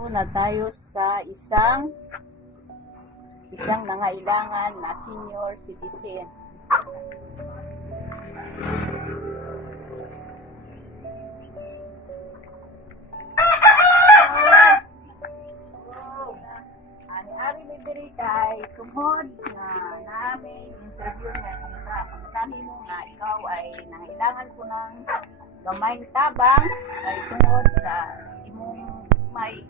Dito na tayo sa isang nangailangan na senior citizen. Ari may diri kay tungod na namin interview na kita. Pagkani mo nga ikaw ay nangailangan ko ng gamay na tabang ay tungod sa imong may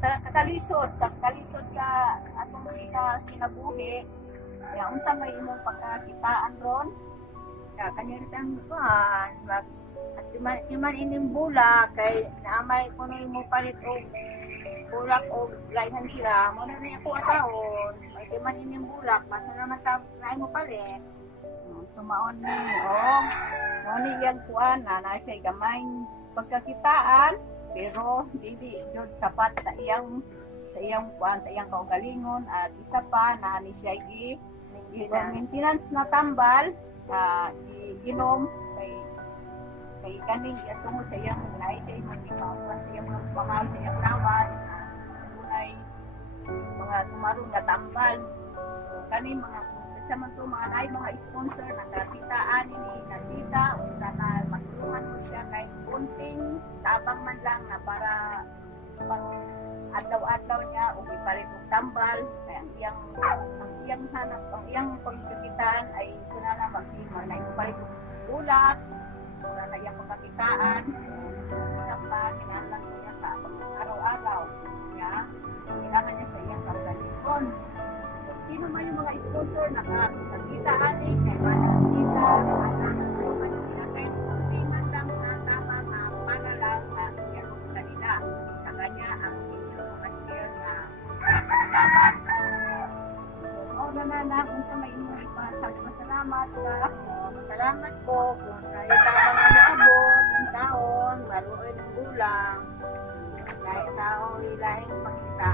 sa katalisod sa atong sa kinabuhi. Kaya unsa may imong pagkakitaan ron? Kaya kanitang kuan mag at iman ining bula kay naamay kuno imong palit og bulak o laihan sila mo na rin ako atahon may timan inyong bulak mas naman na mo palit sumaon ni ni yan kuan na siya gamay pagkakitaan pero dili jud sapat sa iyang kuan sa iyang kaugalingon at isa pa na ni siya maintenance na tambal ginom kay kaning tungod sa iyang lahi sa imong ipapon sa iyang mga bakal sa iyang lawas ay mga tumaron na tambal. So kani mga sa man to mga sponsor na kakitaan ni nakita unsa na matulungan mo siya kay kunting tabang man lang na para pang adlaw-adlaw niya o ipalit og tambal kay ang iyang hanap ang iyang pagkakitaan ay kunana magtimo na ipalit og ulat para na iyang pagkakitaan sa pa kinahanglan niya sa araw-araw niya kailangan niya sa iyang kaugalingon. Sino man yung mga sponsor na nakita aning kay makita ano sila kay kunti man lang na tama na para lang na share ko sa kanila sa kanya ang inyong mga share na dapat. So na kung sa may inyong ipasalamat sa salamat po kung kayo tamang abot ng taon maluoy ng gulang dahil tao ilaing pangita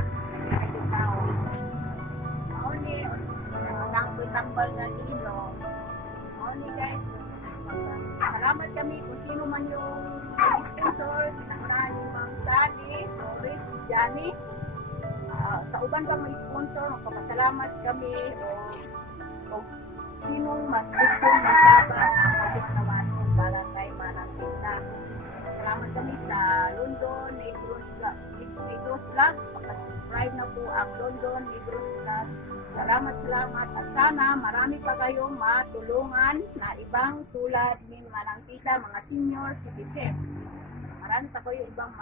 ay tao only tambal na inom only guys salamat kami kung sino man yung sponsor ng Mang Sally Morris Johnny sa uban pang may sponsor magpapasalamat kami o sinong magustong magtabang ang magpapanawan para kay Manang Tita. Salamat kami sa London Negros Vlog. Pakasubscribe na po ang London Negros Vlog. Salamat at sana marami pa kayong matulungan na ibang tulad ni Manang Tita, mga senior citizen. Marami pa kayo ibang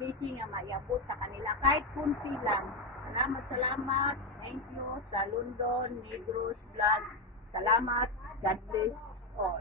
blessing na maiabot sa kanila kahit kunti lang. Salamat. Thank you sa London Negros Vlog. Salamat. God bless all.